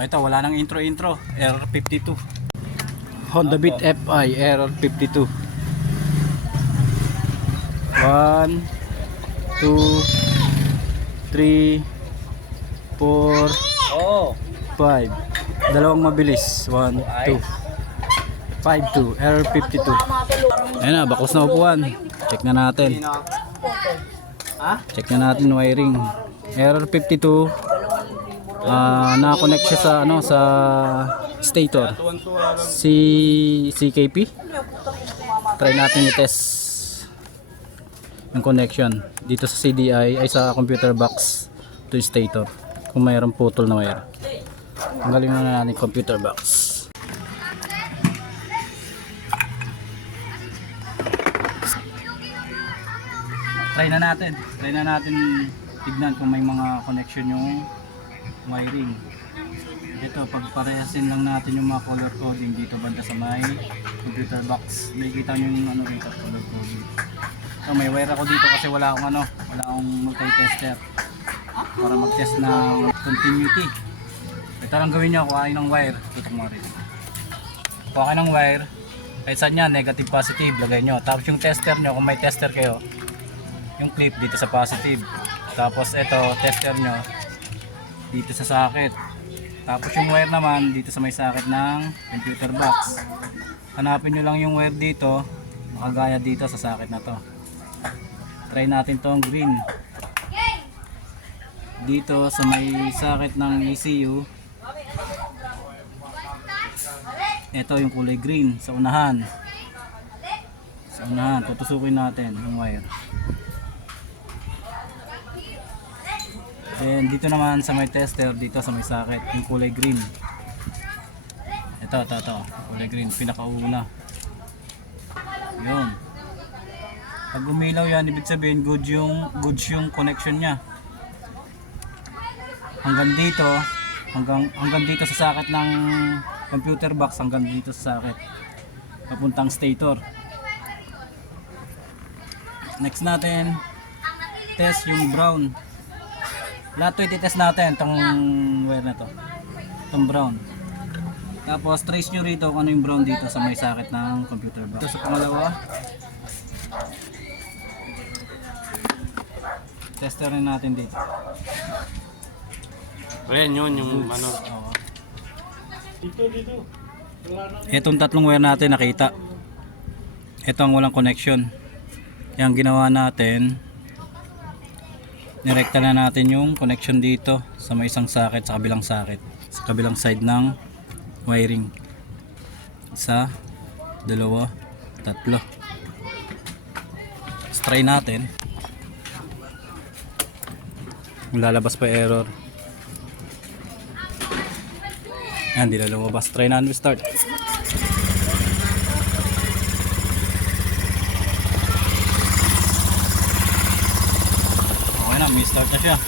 O ito, wala nang intro. Error 52. Honda Beat FI, error 52. 1, 2, 3, 4, 5. Dalawang mabilis. 1, 2. 5-2, error 52. Ayan na, baklas na upuan. Check na natin. Check na natin wiring. Error 52. Na-connect siya sa sa stator. CKP. Try natin i-test yung connection dito sa CDI ay sa computer box to stator. Kung mayroong putol na wire. Tanggalin na natin computer box. Try na natin tignan kung may mga connection yung wiring. Ito, pagparehasin lang natin yung mga color coding dito banda sa may computer box. May kita nyo yung rito, color coding. So may wire ako dito kasi wala akong multi-tester para mag-test ng continuity. Ito lang gawin nyo, kuhain ng wire, tutok mo rin. Kuhain ng wire, kahit saan yan, negative, positive, lagay nyo. Tapos yung tester nyo, kung may tester kayo, yung clip dito sa positive. Tapos ito, tester nyo dito sa socket. Tapos yung wire naman dito sa may socket ng computer box. Hanapin nyo lang yung wire dito, makagaya dito sa socket na to. Try natin tong green. Dito sa may socket ng ECU. Ito yung kulay green sa unahan. Tutusukin natin yung wire. And dito naman sa may tester, dito sa may socket, yung kulay green. Ito, kulay green, pinakauna. Yun. Pag umilaw yan, ibig sabihin goods yung connection niya. Hanggang dito sa socket ng computer box, hanggang dito sa socket. Papuntang stator. Next natin, test yung brown. Lahat ito i-test natin, itong wire na to, itong brown. Tapos trace nyo rito kung ano yung brown dito sa may socket ng computer box. Ito sa pangalawa, tester rin natin dito. Ayan yun, yung Goods. ano. Itong tatlong wire natin nakita. Ito ang walang connection. Yung ginawa natin, nirekta na natin yung connection dito sa may isang socket, sa kabilang side ng wiring. Isa, dalawa, tatlo. Let's try natin. Lalabas pa error. Yan, di na lumabas. Try natin, start. Okay na, may start na siya.